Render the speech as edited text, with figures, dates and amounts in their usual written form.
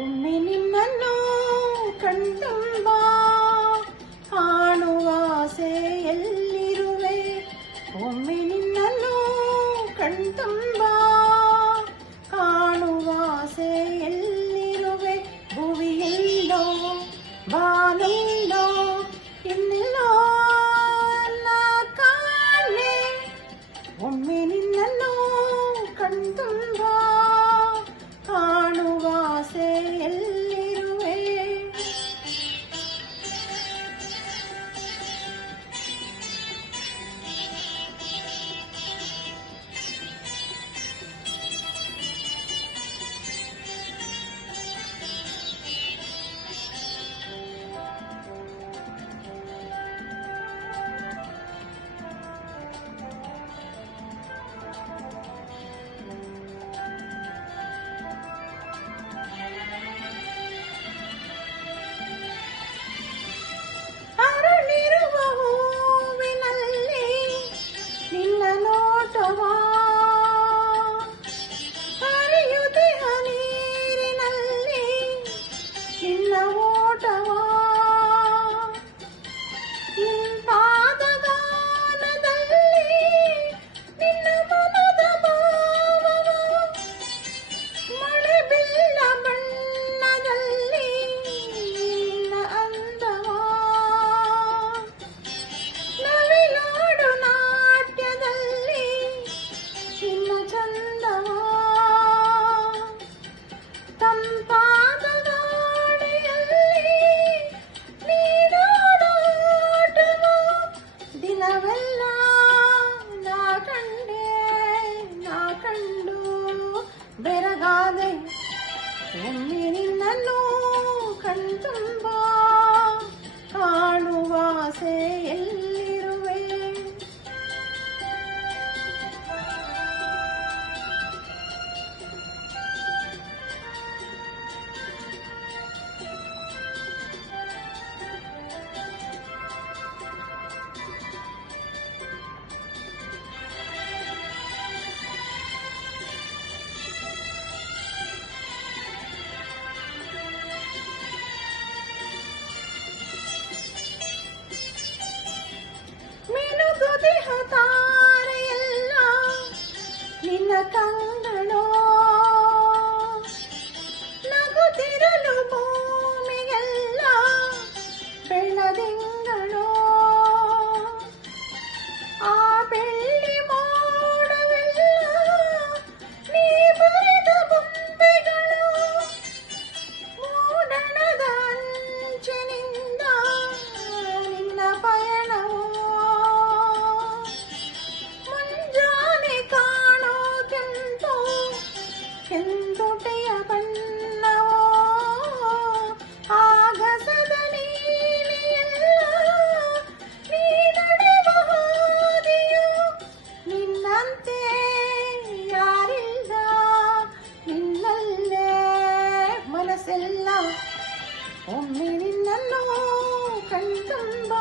ಒಮ್ಮೆ ನಿನ್ನನ್ನು ಕಣ್ತುಂಬ ಕಾಣುವ ಆಸೆಯಲ್ಲಿರುವೆ. ಒಮ್ಮೆ ನಿನ್ನನ್ನು ಕಣ್ತುಂಬ ಕಾಣುವ ಆಸೆಯಲ್ಲಿರುವೆ. ಭುವಿಯೆಲ್ಲೋ ಬಾನೆಲ್ಲೋ ಇನ್ನೆಲ್ಲೋ ನಾ ಕಾಣೆ. ಒಮ್ಮೆ ನಿನ್ನನ್ನು ಕಣ್ತುಂಬ ಕಾಣುವ ಆಸೆಯಲ್ಲಿರುವೆ. ಬೆರಗಾದೆ ಒಮ್ಮೆ ನಿನ್ನನ್ನು ಕಣ್ತುಂಬ ಕಾಣುವ ಆಸೆಯಲ್ಲಿರುವೆ. ತಾರೆಯಲ್ಲ ನಿನ್ನ ಕಂಗಳು ನಗುತ್ತಿರಲು ಭೂಮಿಗೆಲ್ಲ ಬೆಳ್ಳದಿಂಗಳು. ಆ ಬೆಳ್ಳಿ ಮೋಡವೆಲ್ಲ ನೀ ಬರೆದ ಬೊಂಬೆಗಳು. ಮೂಡಣದ ಅಂಚಿನಿಂದ ನಿನ್ನ ಪಯಣವು ಕೆಂದುಟೆಯ ಬಣ್ಣವೋ ಆಗಸದ ನೀಲಿಯಲ್ಲ ನೀ ನಡೆವ ಹಾದಿಯೋ. ನಿನ್ನಂತೆ ಯಾರಿಲ್ಲ ನಿನ್ನಲ್ಲೇ ಮನಸ್ಸೆಲ್ಲ. ಒಮ್ಮೆ ನಿನ್ನನ್ನು ಕಣ್ತುಂಬ